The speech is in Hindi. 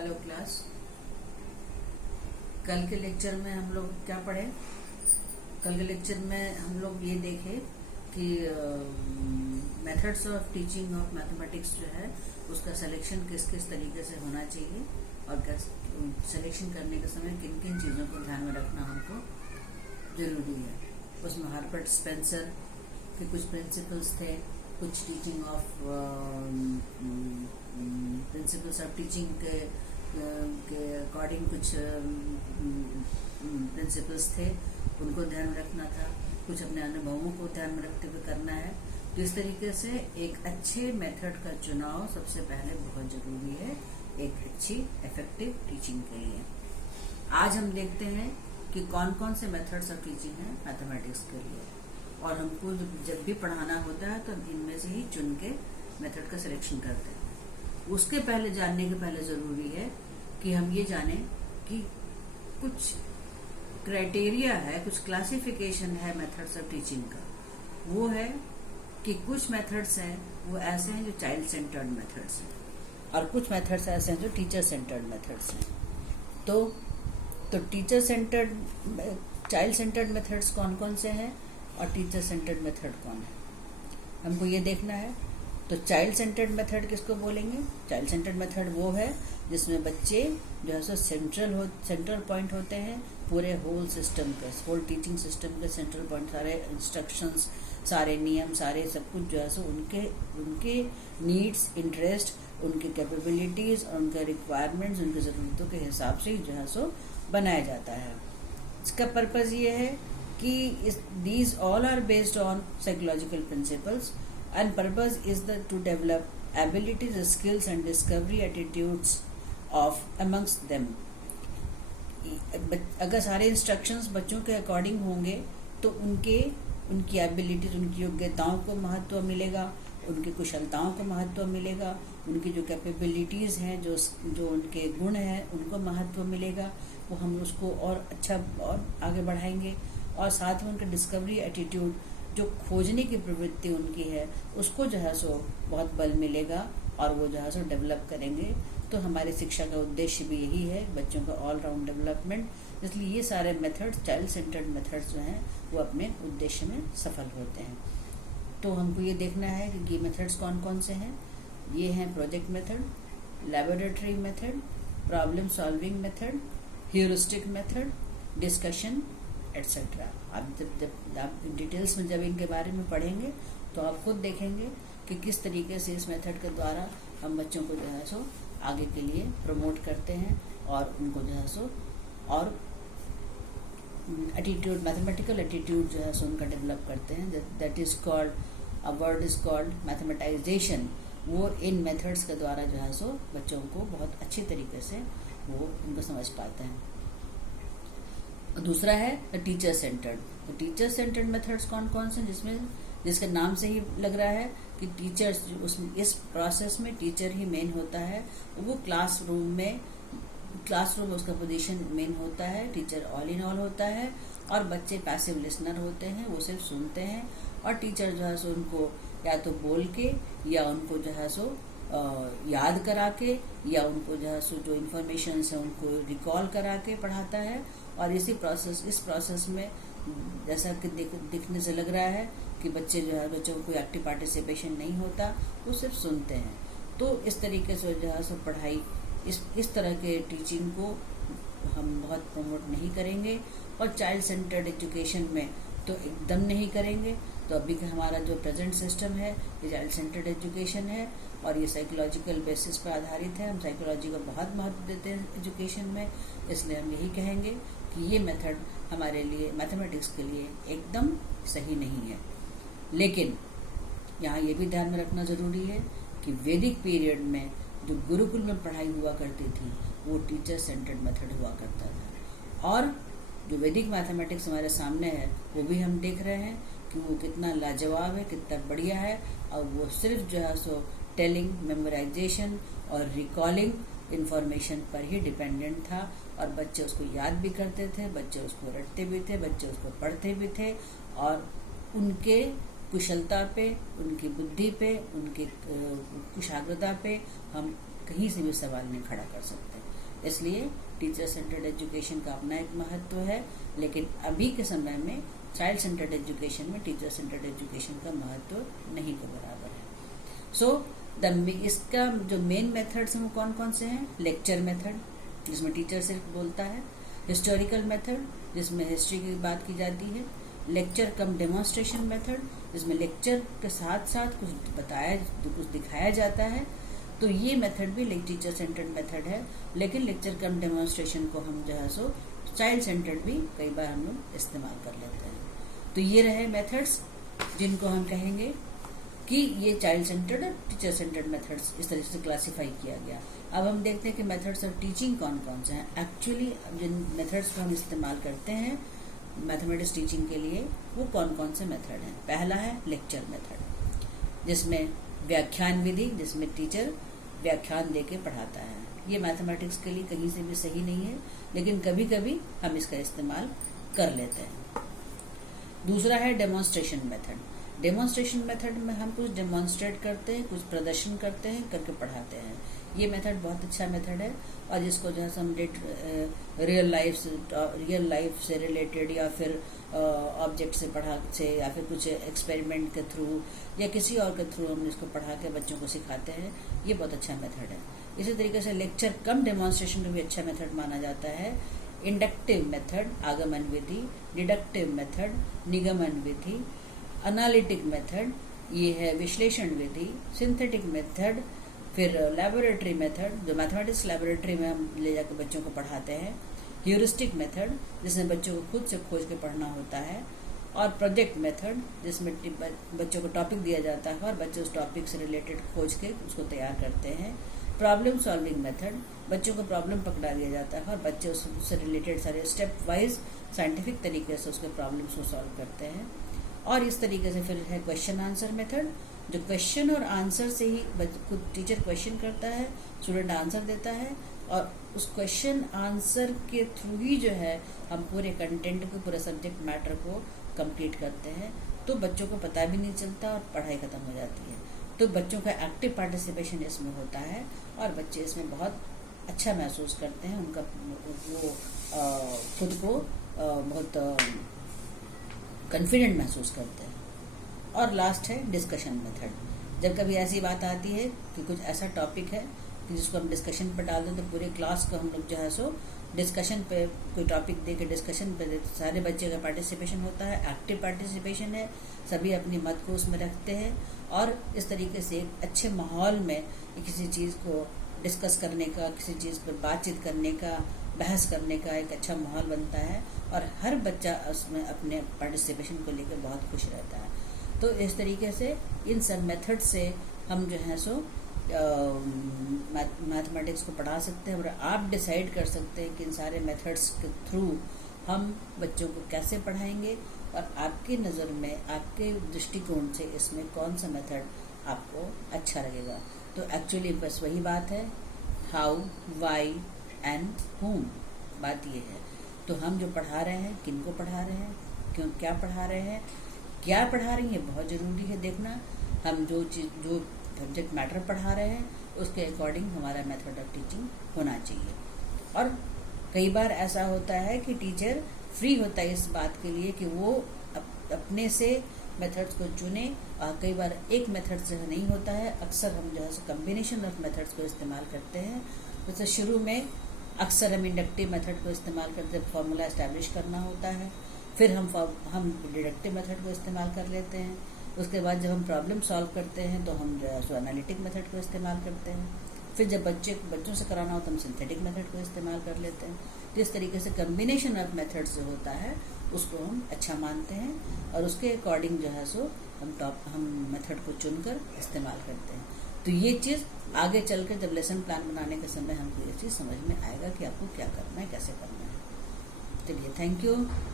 Hello class. कल के लेक्चर में हम लोग क्या पढ़े? कल के लेक्चर में हम लोग ये देखे कि methods of teaching of mathematics जो है उसका सिलेक्शन किस किस तरीके से होना चाहिए और सिलेक्शन करने के समय किन किन चीज़ों को ध्यान में रखना हमको जरूरी है। उसमें हार्बर्ट स्पेंसर के कुछ प्रिंसिपल्स थे, कुछ teaching of principles of teaching के अकॉर्डिंग कुछ प्रिंसिपल्स थे, उनको ध्यान में रखना था। कुछ अपने अनुभवों को ध्यान में रखते हुए करना है। तो इस तरीके से एक अच्छे मेथड का चुनाव सबसे पहले बहुत जरूरी है एक अच्छी इफेक्टिव टीचिंग के लिए। आज हम देखते हैं कि कौन कौन से मेथड्स ऑफ टीचिंग है मैथमेटिक्स के लिए, और हमको जब भी पढ़ाना होता है तो इनमें से ही चुन के मेथड का सिलेक्शन करते हैं। उसके पहले जानने के पहले जरूरी है कि हम ये जाने कि कुछ क्राइटेरिया है, कुछ क्लासिफिकेशन है मेथड्स ऑफ टीचिंग का। वो है कि कुछ मेथड्स हैं वो ऐसे हैं जो चाइल्ड सेंटर्ड मेथड्स हैं, और कुछ मेथड्स ऐसे हैं जो टीचर सेंटर्ड मेथड्स हैं। तो teacher centred child centred methods कौन कौन से हैं और टीचर सेंटर्ड मेथड कौन है, हमको ये देखना है। तो चाइल्ड सेंटर्ड मेथड किसको बोलेंगे? चाइल्ड सेंटर्ड मेथड वो है जिसमें बच्चे जो है सो सेंट्रल पॉइंट होते हैं पूरे होल सिस्टम के, होल टीचिंग सिस्टम के सेंट्रल पॉइंट। सारे इंस्ट्रक्शंस, सारे नियम, सारे सब कुछ जो है सो उनके नीड्स, इंटरेस्ट, उनके कैपेबिलिटीज और उनके रिक्वायरमेंट्स, उनकी ज़रूरतों के हिसाब से जो है सो बनाया जाता है। इसका पर्पज़ ये है कि these all are based on psychological principles, and purpose is to develop abilities, skills and discovery attitudes of amongst them. अगर सारे इंस्ट्रक्शंस बच्चों के अकॉर्डिंग होंगे तो उनकी एबिलिटीज, उनकी योग्यताओं को महत्व मिलेगा, उनकी कुशलताओं को महत्व मिलेगा, उनकी जो कैपेबिलिटीज़ हैं, जो उनके गुण हैं, उनको महत्व मिलेगा। वो हम उसको और अच्छा और आगे बढ़ाएंगे। और साथ में उनका डिस्कवरी एटीट्यूड, जो खोजने की प्रवृत्ति उनकी है, उसको जो है सो बहुत बल मिलेगा और वो जो है सो डेवलप करेंगे। तो हमारी शिक्षा का उद्देश्य भी यही है, बच्चों का ऑल राउंड डेवलपमेंट। इसलिए ये सारे मेथड्स, चाइल्ड सेंटर्ड मेथड्स जो हैं वो अपने उद्देश्य में सफल होते हैं। तो हमको ये देखना है कि ये मेथड्स कौन कौन से हैं। ये हैं project method, laboratory method, problem solving method, heuristic method, discussion etcetera. आप जब डिटेल्स में जब इनके बारे में पढ़ेंगे तो आप खुद देखेंगे कि किस तरीके से इस मेथड के द्वारा हम बच्चों को जो है सो आगे के लिए प्रमोट करते हैं और उनको जो है सो और एटीट्यूड, मैथमेटिकल एटीट्यूड जो है सो उनका डेवलप करते हैं। That is called, a word is called मैथमेटाइजेशन। वो इन मेथड्स के द्वारा जो है सो बच्चों को बहुत अच्छी तरीके से वो उनको समझ पाते हैं। दूसरा है टीचर सेंटर्ड। तो टीचर सेंटर्ड मेथड्स कौन कौन से, जिसके नाम से ही लग रहा है कि टीचर्स, इस प्रोसेस में टीचर ही मेन होता है। वो क्लासरूम उसका पोजीशन मेन होता है। टीचर ऑल इन ऑल होता है और बच्चे पैसिव लिसनर होते हैं, वो सिर्फ सुनते हैं। और टीचर जो है सो उनको या तो बोल के या उनको जो है सो याद करा के या उनको जो है सो जो इन्फॉर्मेशन है उनको रिकॉल करा के पढ़ाता है। और इस प्रोसेस में जैसा कि दिखने से लग रहा है कि बच्चों को कोई एक्टिव पार्टिसिपेशन नहीं होता, वो सिर्फ सुनते हैं। तो इस तरीके से जो है सो पढ़ाई, इस तरह के टीचिंग को हम बहुत प्रमोट नहीं करेंगे और चाइल्ड सेंटर्ड एजुकेशन में तो एकदम नहीं करेंगे। तो अभी का हमारा जो प्रेजेंट सिस्टम है ये चाइल्ड सेंटर्ड एजुकेशन है और ये साइकोलॉजिकल बेसिस पर आधारित है। हम साइकोलॉजी को बहुत महत्व देते हैं एजुकेशन में, इसलिए हम यही कहेंगे कि ये मेथड हमारे लिए, मैथमेटिक्स के लिए एकदम सही नहीं है। लेकिन यहाँ ये भी ध्यान में रखना ज़रूरी है कि वैदिक पीरियड में जो गुरुकुल में पढ़ाई हुआ करती थी वो टीचर सेंटर्ड मेथड हुआ करता था। और जो वैदिक मैथमेटिक्स हमारे सामने है वो भी हम देख रहे हैं कि वो कितना लाजवाब है, कितना बढ़िया है। और वो सिर्फ जो है सो टेलिंग, मेमोराइजेशन और रिकॉलिंग इन्फॉर्मेशन पर ही डिपेंडेंट था। और बच्चे उसको याद भी करते थे, बच्चे उसको रटते भी थे, बच्चे उसको पढ़ते भी थे। और उनके कुशलता पे, उनकी बुद्धि पे, उनकी कुशाग्रता पे हम कहीं से भी सवाल नहीं खड़ा कर सकते। इसलिए टीचर सेंटर्ड एजुकेशन का अपना एक महत्व है, लेकिन अभी के समय में चाइल्ड सेंटर्ड एजुकेशन में टीचर सेंटर्ड एजुकेशन का महत्व नहीं के बराबर है। सो इसका जो मेन मेथड्स हैं वो कौन कौन से हैं? लेक्चर मेथड, जिसमें टीचर सिर्फ बोलता है। हिस्टोरिकल मेथड, जिसमें हिस्ट्री की बात की जाती है। लेक्चर कम डेमोन्स्ट्रेशन मेथड, जिसमें लेक्चर के साथ साथ कुछ दिखाया जाता है। तो ये मेथड भी टीचर सेंटर्ड मेथड है, लेकिन लेक्चर कम डेमोन्स्ट्रेशन को हम जो है सो चाइल्ड सेंटर्ड भी कई बार हम लोग इस्तेमाल कर लेते हैं। तो ये रहे मेथड्स जिनको हम कहेंगे कि ये चाइल्ड सेंटर्ड और टीचर सेंटर्ड मेथड्स इस तरीके से क्लासिफाई किया गया। अब हम देखते हैं कि मेथड्स ऑफ टीचिंग कौन कौन से हैं। एक्चुअली जिन मेथड्स को हम इस्तेमाल करते हैं मैथमेटिक्स टीचिंग के लिए, वो कौन कौन से मेथड हैं। पहला है लेक्चर मेथड, जिसमें व्याख्यान विधि, जिसमें टीचर व्याख्यान देके पढ़ाता है। ये मैथमेटिक्स के लिए कहीं से भी सही नहीं है, लेकिन कभी कभी हम इसका इस्तेमाल कर लेते हैं। दूसरा है डेमोन्स्ट्रेशन मेथड। डेमोन्स्ट्रेशन मेथड में हम कुछ डेमोन्स्ट्रेट करते हैं, कुछ प्रदर्शन करते हैं, करके पढ़ाते हैं। ये मेथड बहुत अच्छा मेथड है, और जिसको जो है हम रियल लाइफ से रिलेटेड या फिर ऑब्जेक्ट से या फिर कुछ एक्सपेरिमेंट के थ्रू या किसी और के थ्रू हम इसको पढ़ा के बच्चों को सिखाते हैं। ये बहुत अच्छा मेथड है। इसी तरीके से लेक्चर कम डेमोन्स्ट्रेशन में भी अच्छा मेथड माना जाता है इंडक्टिव मेथड, आगमन विधि, डिडक्टिव मेथड, निगमन विधि, एनालिटिक मेथड, ये है विश्लेषण विधि, सिंथेटिक मेथड, फिर लैबोरेटरी मेथड, जो मैथमेटिक्स लैबोरेटरी में हम ले जाकर बच्चों को पढ़ाते हैं, ह्यूरिस्टिक मेथड, जिसमें बच्चों को खुद से खोज के पढ़ना होता है, और प्रोजेक्ट मेथड, जिसमें बच्चों को टॉपिक दिया जाता है और बच्चे उस टॉपिक से रिलेटेड खोज के उसको तैयार करते हैं। प्रॉब्लम सॉल्विंग मेथड, बच्चों को प्रॉब्लम पकड़ा दिया जाता है और बच्चे उससे रिलेटेड सारे स्टेप वाइज साइंटिफिक तरीके से उसके प्रॉब्लम्स को सॉल्व करते हैं। और इस तरीके से फिर है क्वेश्चन आंसर मेथड, जो क्वेश्चन और आंसर से ही खुद टीचर क्वेश्चन करता है, स्टूडेंट आंसर देता है, और उस क्वेश्चन आंसर के थ्रू ही जो है हम पूरे कंटेंट को, पूरे सब्जेक्ट मैटर को कंप्लीट करते हैं। तो बच्चों को पता भी नहीं चलता और पढ़ाई खत्म हो जाती है। तो बच्चों का एक्टिव पार्टिसिपेशन इसमें होता है और बच्चे इसमें बहुत अच्छा महसूस करते हैं। उनका वो खुद को बहुत कॉन्फिडेंट महसूस करते हैं। और लास्ट है डिस्कशन मेथड। जब कभी ऐसी बात आती है कि कुछ ऐसा टॉपिक है कि जिसको हम डिस्कशन पे डाल दें, तो पूरे क्लास को हम लोग जो है सो डिस्कशन पे कोई टॉपिक दे के डिस्कशन पे सारे बच्चे का पार्टिसिपेशन होता है, एक्टिव पार्टिसिपेशन है, सभी अपनी मत को उसमें रखते हैं और इस तरीके से एक अच्छे माहौल में किसी चीज़ को डिस्कस करने का, किसी चीज़ पर बातचीत करने का, बहस करने का एक अच्छा माहौल बनता है और हर बच्चा उसमें अपने पार्टिसिपेशन को लेकर बहुत खुश रहता है। तो इस तरीके से इन सब मेथड से हम जो है सो मैथमेटिक्स को पढ़ा सकते हैं और आप डिसाइड कर सकते हैं कि इन सारे मेथड्स के थ्रू हम बच्चों को कैसे पढ़ाएंगे और आपकी नज़र में, आपके दृष्टिकोण से इसमें कौन सा मेथड आपको अच्छा लगेगा। तो एक्चुअली बस वही बात है, हाउ, वाई एंड whom, बात ये है। तो हम जो पढ़ा रहे हैं, किन को पढ़ा रहे हैं, क्यों, क्या पढ़ा रहे हैं, क्या पढ़ा रही है, बहुत ज़रूरी है देखना। हम जो सब्जेक्ट मैटर पढ़ा रहे हैं उसके अकॉर्डिंग हमारा मेथड ऑफ टीचिंग होना चाहिए। और कई बार ऐसा होता है कि टीचर फ्री होता है इस बात के लिए कि वो अपने से मेथड्स को चुने, और कई बार एक मेथड से नहीं होता है। अक्सर हम जो है कम्बिनेशन ऑफ मेथड्स को इस्तेमाल करते हैं। जैसे शुरू में अक्सर हम इंडक्टिव मेथड को इस्तेमाल करते हैं, फॉर्मूला एस्टैब्लिश करना होता है, फिर हम डिडक्टिव मेथड को इस्तेमाल कर लेते हैं। उसके बाद जब हम प्रॉब्लम सॉल्व करते हैं तो हम जो है एनालिटिक मेथड को इस्तेमाल करते हैं। फिर जब बच्चों से कराना हो तो हम सिंथेटिक मेथड को इस्तेमाल कर लेते हैं। तो इस तरीके से कम्बिनेशन ऑफ मेथड्स जो होता है उसको हम अच्छा मानते हैं और उसके अकॉर्डिंग जो है सो हम मेथड को चुनकर इस्तेमाल करते हैं। तो ये चीज़ आगे चल कर जब लेसन प्लान बनाने के समय हमको ये चीज़ समझ में आएगा कि आपको क्या करना है, कैसे करना है। चलिए, थैंक यू।